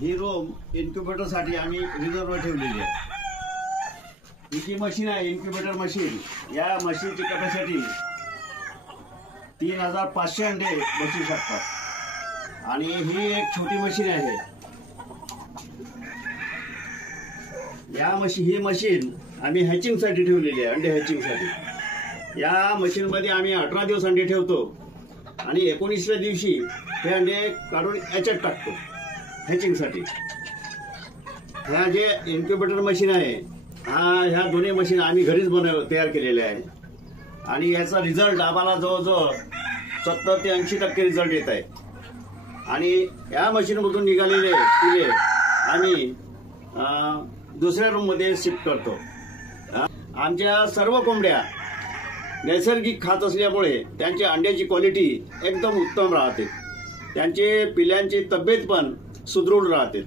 ही room incubator साठी आम्ही reserve ठेवलेली आहे। ही जी मशीन आहे इन्क्युबेटर मशीन, या मशीनची कॅपॅसिटी 3500 अंडे बसू शकतात। आणि ही एक छोटी मशीन आहे। ही मशीन आम्ही हॅचिंग साठी ठेवलेली आहे, अंडे हॅचिंग साठी। या मशीन मध्ये आम्ही 18 दिवस अंडे ठेवतो आणि 19व्या दिवशी हे अंडे काढून याच्यात टाकतो हॅचिंग साठी। ह्या जे इन्क्युबेटर मशीन आहे, ह्या दोन्ही मशीन आम्ही घरीच तयार केलेल्या आहे आणि याचा रिझल्ट आम्हाला जवळजवळ 70 ते 80% रिझल्ट येत आहे। आणि या मशीनमधून निघालेले पिले आम्ही दुसऱ्या रूम मध्ये शिफ्ट करतो। आमच्या सर्व कोंबड्या नैसर्गिक खात असल्यामुळे त्यांच्या अंड्याची क्वालिटी एकदम उत्तम राहते, त्यांचे पिल्यांची तब्येत पण सुदृढ राहते।